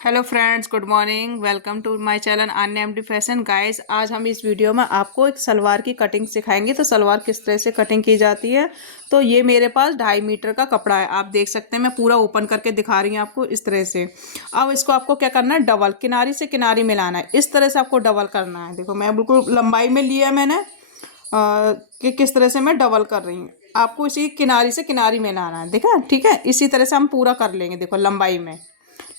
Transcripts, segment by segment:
Hello friends, good morning. Welcome to my channel unnamed fashion. Guys, आज हम इस video में आपको एक सलवार की कटिंग सिखाएंगे। तो सलवार किस तरह से कटिंग की जाती है। तो ये मेरे पास 2.5 मीटर का कपड़ा है। आप देख सकते हैं, मैं पूरा ओपन करके दिखा रही हूँ आपको इस तरह से। अब इसको आपको क्या करना है, डबल किनारी से किनारी मिलाना है। इस तरह से आपको डबल करना है। देखो, मैं बिल्कुल लंबाई में लिया मैंने कि किस तरह से मैं डबल कर रही हूँ। आपको इसी किनारी से किनारी मिलाना है, देखा? ठीक है, इसी तरह से हम पूरा कर लेंगे। देखो, लंबाई में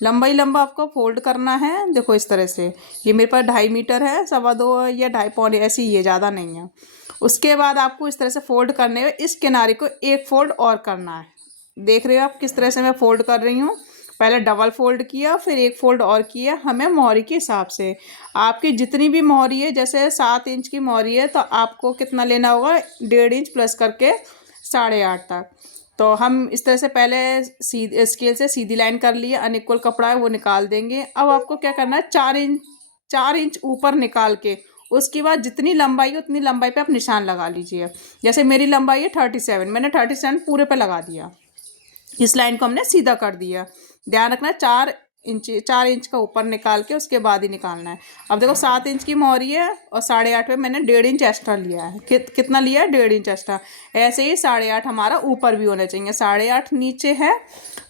लंबा आपको फोल्ड करना है। देखो इस तरह से। ये मेरे पास 2.5 मीटर है, 2.25 या 2.5 पौने, ऐसी ये ज़्यादा नहीं है। उसके बाद आपको इस तरह से फोल्ड करने में इस किनारे को एक फोल्ड और करना है। देख रहे हो आप किस तरह से मैं फोल्ड कर रही हूँ। पहले डबल फोल्ड किया, फिर एक फोल्ड और किया। हमें मोहरी के हिसाब से, आपकी जितनी भी मोहरी है, जैसे 7 इंच की मोहरी है तो आपको कितना लेना होगा, 1.5 इंच प्लस करके 8.5 तक। तो हम इस तरह से पहले सीधी स्केल से सीधी लाइन कर लिए, अनइक्वल कपड़ा है वो निकाल देंगे। अब आपको क्या करना है, 4 इंच ऊपर निकाल के उसके बाद जितनी लंबाई है उतनी लंबाई पे आप निशान लगा लीजिए। जैसे मेरी लंबाई है 37, मैंने 37 पूरे पे लगा दिया। इस लाइन को हमने सीधा कर दिया। ध्यान रखना, 4 इंच का ऊपर निकाल के उसके बाद ही निकालना है। अब देखो, 7 इंच की मोहरी है और 8.5 में मैंने 1.5 इंच एक्स्ट्रा लिया है। कितना लिया है, 1.5 इंच एक्स्ट्रा। ऐसे ही 8.5 हमारा ऊपर भी होना चाहिए। 8.5 नीचे है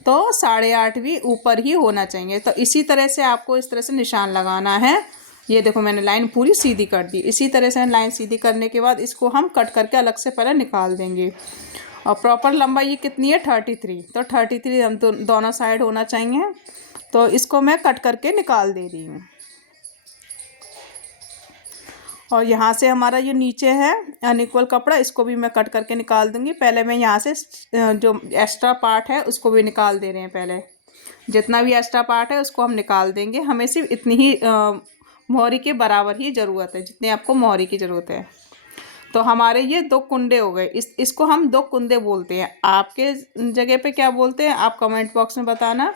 तो 8.5 भी ऊपर ही होना चाहिए। तो इसी तरह से आपको इस तरह से निशान लगाना है। ये देखो, मैंने लाइन पूरी सीधी कर दी। इसी तरह से लाइन सीधी करने के बाद इसको हम कट करके अलग से पहले निकाल देंगे। और प्रॉपर लंबाई ये कितनी है, 33। तो 33 हम दोनों साइड होना चाहिए। तो इसको मैं कट करके निकाल दे रही हूँ। और यहाँ से हमारा ये नीचे है अनइक्वल कपड़ा, इसको भी मैं कट करके निकाल दूँगी। पहले मैं यहाँ से जो एक्स्ट्रा पार्ट है उसको भी निकाल दे रहे हैं। पहले जितना भी एक्स्ट्रा पार्ट है उसको हम निकाल देंगे। हमें सिर्फ इतनी ही मोहरी के बराबर ही ज़रूरत है जितनी आपको मोहरी की ज़रूरत है। तो हमारे ये 2 कुंडे हो गए। इसको हम 2 कुंडे बोलते हैं। आपके जगह पे क्या बोलते हैं, आप कमेंट बॉक्स में बताना।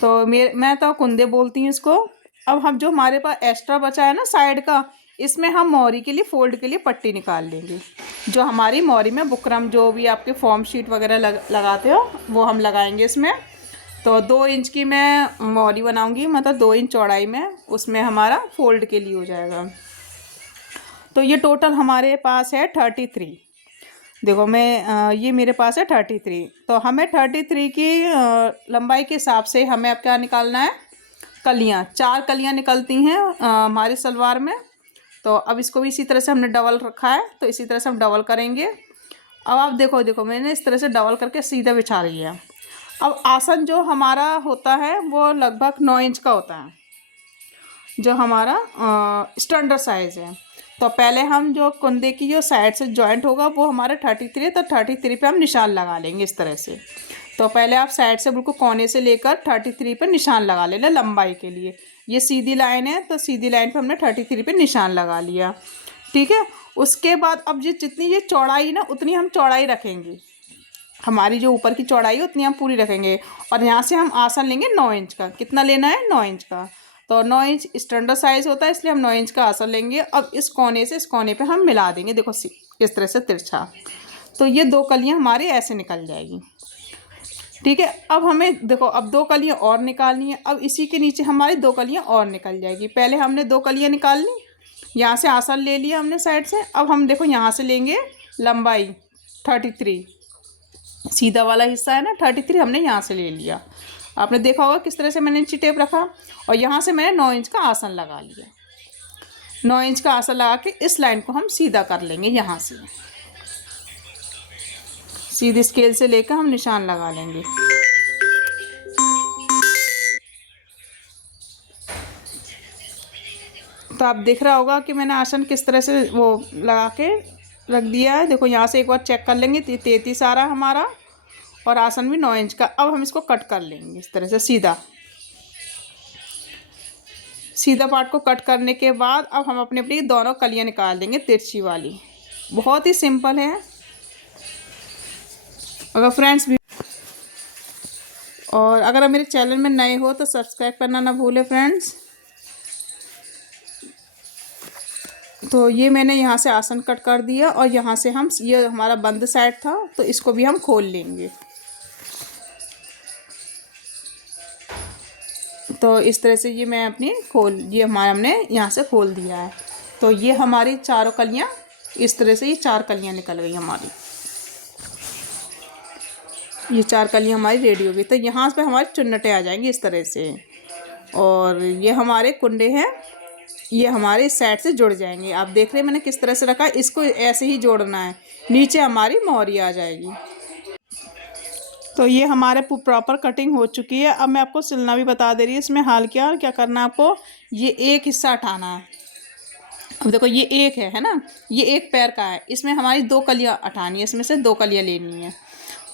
तो मैं तो कुंदे बोलती हूँ इसको। अब हम जो हमारे पास एक्स्ट्रा बचा है ना साइड का, इसमें हम मोहरी के लिए फोल्ड के लिए पट्टी निकाल लेंगे। जो हमारी मोहरी में बुकरम, जो भी आपके फॉर्म शीट वगैरह लगाते हो, वो हम लगाएंगे इसमें। तो 2 इंच की मैं मोहरी बनाऊंगी, मतलब 2 इंच चौड़ाई में, उसमें हमारा फोल्ड के लिए हो जाएगा। तो ये टोटल हमारे पास है 33। देखो, मैं ये मेरे पास है 33। तो हमें 33 की लंबाई के हिसाब से हमें अब क्या निकालना है, कलियाँ। 4 कलियाँ निकलती हैं हमारे सलवार में। तो अब इसको भी इसी तरह से हमने डबल रखा है, तो इसी तरह से हम डबल करेंगे। अब आप देखो मैंने इस तरह से डबल करके सीधा बिछा रही है। अब आसन जो हमारा होता है वो लगभग 9 इंच का होता है, जो हमारा स्टैंडर्ड साइज़ है। तो पहले हम जो कुंदे की जो साइड से जॉइंट होगा वो हमारा 33, तो 33 पे हम निशान लगा लेंगे इस तरह से। तो पहले आप साइड से बिल्कुल कोने से लेकर 33 पे निशान लगा लेना लंबाई के लिए। ये सीधी लाइन है, तो सीधी लाइन पे हमने 33 पे निशान लगा लिया। ठीक है। उसके बाद अब जितनी ये चौड़ाई ना, उतनी हम चौड़ाई रखेंगे। हमारी जो ऊपर की चौड़ाई है उतनी हम पूरी रखेंगे। और यहाँ से हम आसन लेंगे 9 इंच का। कितना लेना है, 9 इंच का। तो 9 इंच स्टैंडर्ड साइज़ होता है, इसलिए हम 9 इंच का आसन लेंगे। अब इस कोने से इस कोने पे हम मिला देंगे। देखो इस तरह से तिरछा। तो ये 2 कलियाँ हमारी ऐसे निकल जाएगी। ठीक है। अब हमें देखो, अब 2 कलियाँ और निकालनी है। अब इसी के नीचे हमारी 2 कलियाँ और निकल जाएगी। पहले हमने 2 कलियाँ निकाल ली, यहाँ से आसन ले लिया हमने साइड से। अब हम देखो यहाँ से लेंगे लंबाई 33, सीधा वाला हिस्सा है ना 33, हमने यहाँ से ले लिया। आपने देखा होगा किस तरह से मैंने नीचे टेप रखा। और यहाँ से मैंने 9 इंच का आसन लगा लिया। 9 इंच का आसन लगा के इस लाइन को हम सीधा कर लेंगे। यहाँ से सीधी स्केल से लेकर हम निशान लगा लेंगे। तो आप देख रहा होगा कि मैंने आसन किस तरह से वो लगा के रख दिया है। देखो, यहाँ से एक बार चेक कर लेंगे। 33 आ रहा हमारा, और आसन भी 9 इंच का। अब हम इसको कट कर लेंगे इस तरह से सीधा सीधा पार्ट को कट करने के बाद अब हम अपनी अपनी दोनों कलियां निकाल देंगे, तिरछी वाली। बहुत ही सिंपल है। अगर फ्रेंड्स भी, और अगर आप मेरे चैनल में नए हो तो सब्सक्राइब करना ना भूलें फ्रेंड्स। तो ये मैंने यहाँ से आसन कट कर दिया, और यहाँ से हम, ये हमारा बंद साइड था तो इसको भी हम खोल लेंगे। तो इस तरह से ये मैं अपनी ये हमारा हमने यहाँ से खोल दिया है। तो ये हमारी चारों कलियाँ इस तरह से, ये 4 कलियाँ निकल गई हमारी, ये 4 कलियाँ हमारी रेडी हो गई। तो यहाँ पे हमारी चुन्नटें आ जाएंगी इस तरह से, और ये हमारे कुंडे हैं, ये हमारे इस साइड से जुड़ जाएंगे। आप देख रहे हैं मैंने किस तरह से रखा है, इसको ऐसे ही जोड़ना है, नीचे हमारी मोहरी आ जाएगी। तो ये हमारे प्रॉपर कटिंग हो चुकी है। अब मैं आपको सिलना भी बता दे रही है। इसमें हाल क्या करना है आपको, ये एक हिस्सा हटाना है। अब देखो ये एक है ना, ये एक पैर का है, इसमें हमारी 2 कलियाँ हटानी है, इसमें से 2 कलियाँ लेनी है।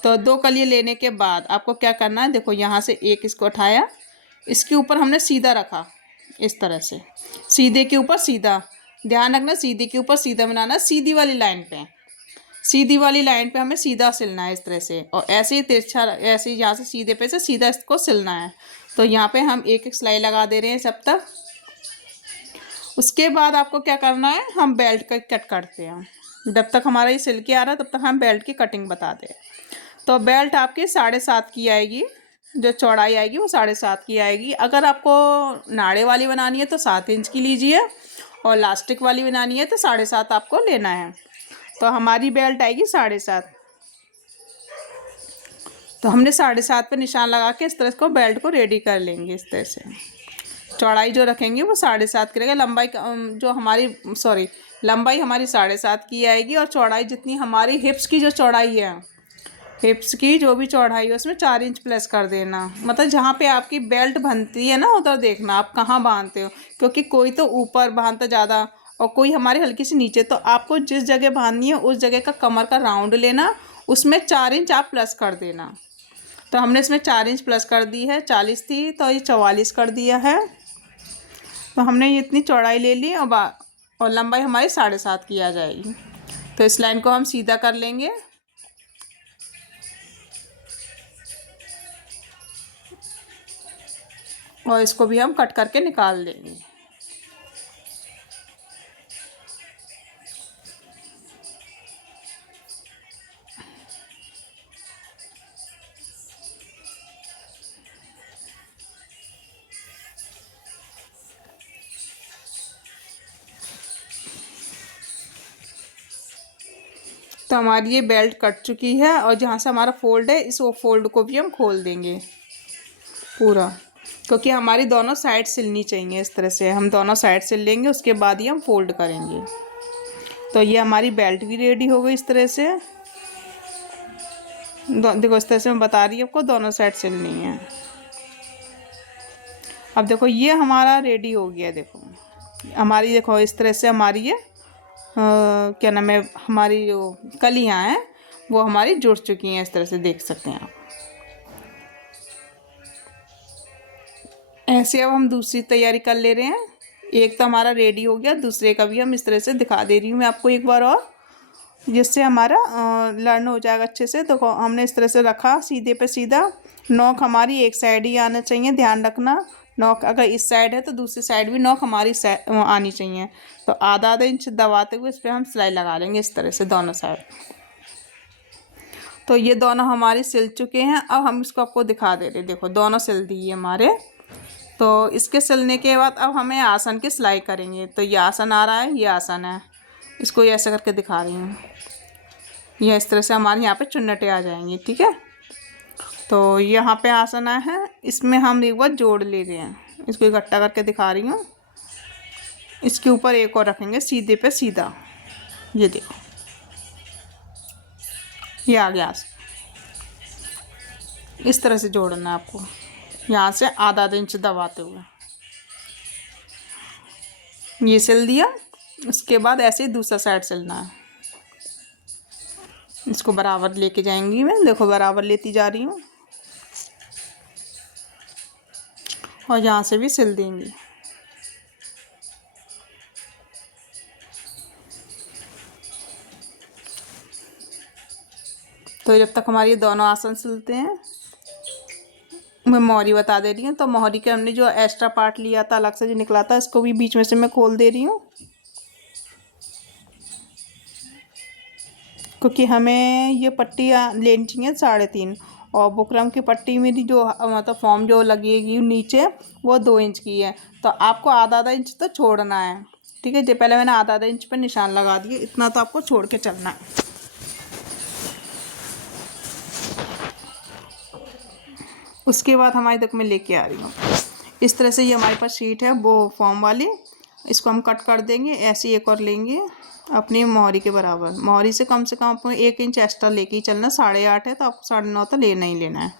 तो 2 कलियाँ लेने के बाद आपको क्या करना है, देखो यहाँ से एक इसको उठाया, इसके ऊपर हमने सीधा रखा इस तरह से, सीधे के ऊपर सीधा, ध्यान रखना सीधे के ऊपर सीधा बनाना, सीधी वाली लाइन पे, सीधी वाली लाइन पे हमें सीधा सिलना है इस तरह से, और ऐसे ही तिरछा, ऐसे ही यहाँ से सीधे पे से सीधा इसको सिलना है। तो यहाँ पे हम एक एक सिलाई लगा दे रहे हैं सब तक। उसके बाद आपको क्या करना है, हम बेल्ट का कट करते हैं। जब तक हमारा ये सिल के आ रहा है तब तक हम बेल्ट की कटिंग बताते हैं। तो बेल्ट आपकी 7.5 की आएगी, जो चौड़ाई आएगी वो 7.5 की आएगी। अगर आपको नाड़े वाली बनानी है तो 7 इंच की लीजिए, और लास्टिक वाली बनानी है तो 7.5 आपको लेना है। तो हमारी बेल्ट आएगी 7.5। तो हमने 7.5 पे निशान लगा के इस तरह को बेल्ट को रेडी कर लेंगे। इस तरह से चौड़ाई जो रखेंगे वो 7.5 की रहेगा, लंबाई जो हमारी लंबाई हमारी 7.5 की आएगी, और चौड़ाई जितनी हमारी हिप्स की जो चौड़ाई है, हिप्स की जो भी चौड़ाई है उसमें 4 इंच प्लस कर देना। मतलब जहाँ पे आपकी बेल्ट बनती है ना उधर देखना आप कहाँ बांधते हो, क्योंकि कोई तो ऊपर बांधता ज़्यादा और कोई हमारी हल्की सी नीचे। तो आपको जिस जगह बांधनी है उस जगह का कमर का राउंड लेना, उसमें 4 इंच आप प्लस कर देना। तो हमने इसमें 4 इंच प्लस कर दी है, 40 थी तो ये 44 कर दिया है। तो हमने ये इतनी चौड़ाई ले ली, और लंबाई हमारी 7.5 की आ जाएगी। तो इस लाइन को हम सीधा कर लेंगे, और इसको भी हम कट करके निकाल देंगे। तो हमारी ये बेल्ट कट चुकी है, और जहाँ से हमारा फोल्ड है इस फोल्ड को भी हम खोल देंगे पूरा, क्योंकि हमारी दोनों साइड सिलनी चाहिए। इस तरह से हम दोनों साइड सिल लेंगे, उसके बाद ही हम फोल्ड करेंगे। तो ये हमारी बेल्ट भी रेडी हो गई इस तरह से। देखो इस तरह से मैं बता रही हूँ आपको, दोनों साइड सिलनी है। अब देखो ये हमारा रेडी हो गया। देखो हमारी, देखो इस तरह से हमारी ये क्या नाम है, हमारी जो कलियाँ हैं वो हमारी जुड़ चुकी हैं। इस तरह से देख सकते हैं आप। ऐसे अब हम दूसरी तैयारी कर ले रहे हैं। एक तो हमारा रेडी हो गया, दूसरे का भी हम इस तरह से दिखा दे रही हूँ मैं आपको एक बार और, जिससे हमारा लर्न हो जाएगा अच्छे से। देखो हमने इस तरह से रखा सीधे पे सीधा, नोक हमारी एक साइड ही आना चाहिए, ध्यान रखना। नोक अगर इस साइड है तो दूसरी साइड भी नोक हमारी आनी चाहिए। तो आधा इंच दबाते हुए इस पर हम सिलाई लगा लेंगे इस तरह से दोनों साइड। तो ये दोनों हमारे सिल चुके हैं। अब हम इसको आपको दिखा दे रहे, देखो दोनों सिल दिए हमारे। तो इसके सिलने के बाद अब हमें आसन की सिलाई करेंगे। तो ये आसन आ रहा है, ये आसन है, इसको ये ऐसे करके दिखा रही हूँ। ये इस तरह से हमारे यहाँ पे चुन्नटें आ जाएंगी, ठीक है। तो यहाँ पे आसन है, इसमें हम एक बार जोड़ ले रहे हैं, इसको इकट्ठा करके दिखा रही हूँ। इसके ऊपर एक और रखेंगे सीधे पे सीधा, ये देखो ये आ गया आसन। इस तरह से जोड़ना है आपको, यहाँ से आधा इंच दबाते हुए ये सिल दिया। उसके बाद ऐसे ही दूसरा साइड सिलना है। इसको बराबर लेके जाएंगी मैं, देखो बराबर लेती जा रही हूँ, और यहाँ से भी सिल देंगी। तो जब तक हमारी ये दोनों आसन सिलते हैं, मैं मोहरी बता दे रही हूँ। तो मोहरी के हमने जो एक्स्ट्रा पार्ट लिया था अलग से जो निकला था, इसको भी बीच में से मैं खोल दे रही हूँ, क्योंकि हमें ये पट्टी लेनी चाहिए 3.5, और बुकरम की पट्टी मेरी जो मतलब फॉर्म जो लगेगी नीचे वो 2 इंच की है, तो आपको आधा इंच तो छोड़ना है। ठीक है जी, पहले मैंने आधा इंच पर निशान लगा दिए, इतना तो आपको छोड़ के चलना है। उसके बाद हमारी तक मैं लेके आ रही हूँ इस तरह से। ये हमारे पास शीट है वो फॉर्म वाली, इसको हम कट कर देंगे। ऐसे एक और लेंगे अपनी मोहरी के बराबर, मोहरी से कम आपको 1 इंच एक्स्ट्रा लेके ही चलना। 8.5 है तो आपको 9.5 तो लेना ही लेना है।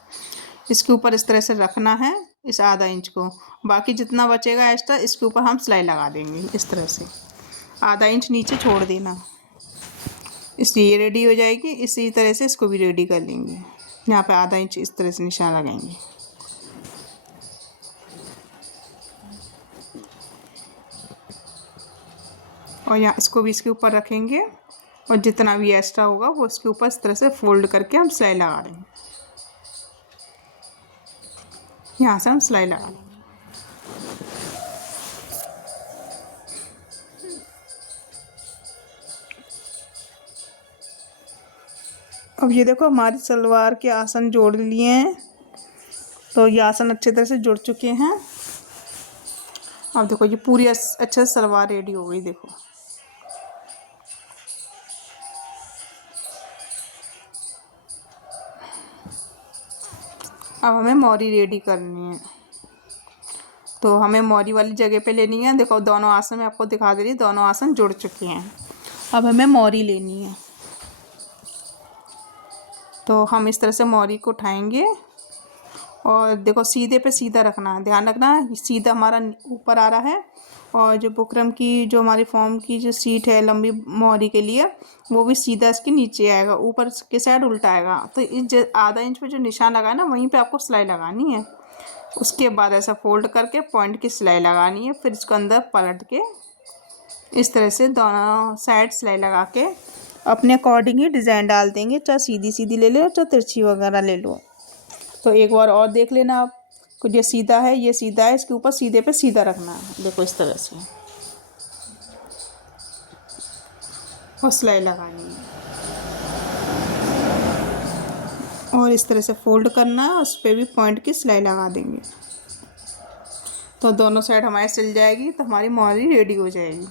इसके ऊपर इस तरह से रखना है इस आधा इंच को, बाकी जितना बचेगा एक्स्ट्रा इसके ऊपर हम सिलाई लगा देंगे इस तरह से। आधा इंच नीचे छोड़ देना। इसलिए ये रेडी हो जाएगी। इसी तरह से इसको भी रेडी कर लेंगे। यहाँ पे आधा इंच इस तरह से निशान लगाएंगे। और यहाँ इसको भी इसके ऊपर रखेंगे और जितना भी एक्स्ट्रा होगा वो इसके ऊपर इस तरह से फोल्ड करके हम सिलाई लगा देंगे। यहाँ से हम सिलाई लगा देंगे। अब ये देखो हमारी सलवार के आसन जोड़ लिए हैं, तो ये आसन अच्छे तरह से जुड़ चुके हैं। अब देखो ये पूरी अच्छे से सलवार रेडी हो गई। देखो अब हमें मोरी रेडी करनी है, तो हमें मोरी वाली जगह पे लेनी है। देखो दोनों आसन मैं आपको दिखा दे रही, दोनों आसन जुड़ चुके हैं। अब हमें मोरी लेनी है, तो हम इस तरह से मोरी को उठाएंगे और देखो सीधे पे सीधा रखना है। ध्यान रखना सीधा हमारा ऊपर आ रहा है, और जो बुकरम की जो हमारी फॉर्म की जो सीट है लंबी मोहरी के लिए वो भी सीधा इसके नीचे आएगा, ऊपर के साइड उल्टा आएगा। तो इस आधा इंच पे जो निशान लगा है ना वहीं पे आपको सिलाई लगानी है। उसके बाद ऐसा फोल्ड करके पॉइंट की सिलाई लगानी है। फिर इसको अंदर पलट के इस तरह से दोनों साइड सिलाई लगा के अपने अकॉर्डिंग ही डिज़ाइन डाल देंगे। चाहे सीधी सीधी ले लो चाहे तिरछी वगैरह ले लो। तो एक बार और देख लेना आप, ये सीधा है ये सीधा है, इसके ऊपर सीधे पे सीधा रखना है। देखो इस तरह से और सिलाई लगानी है और इस तरह से फोल्ड करना है। उस पर भी पॉइंट की सिलाई लगा देंगे, तो दोनों साइड हमारी सिल जाएगी, तो हमारी मोहरी रेडी हो जाएगी।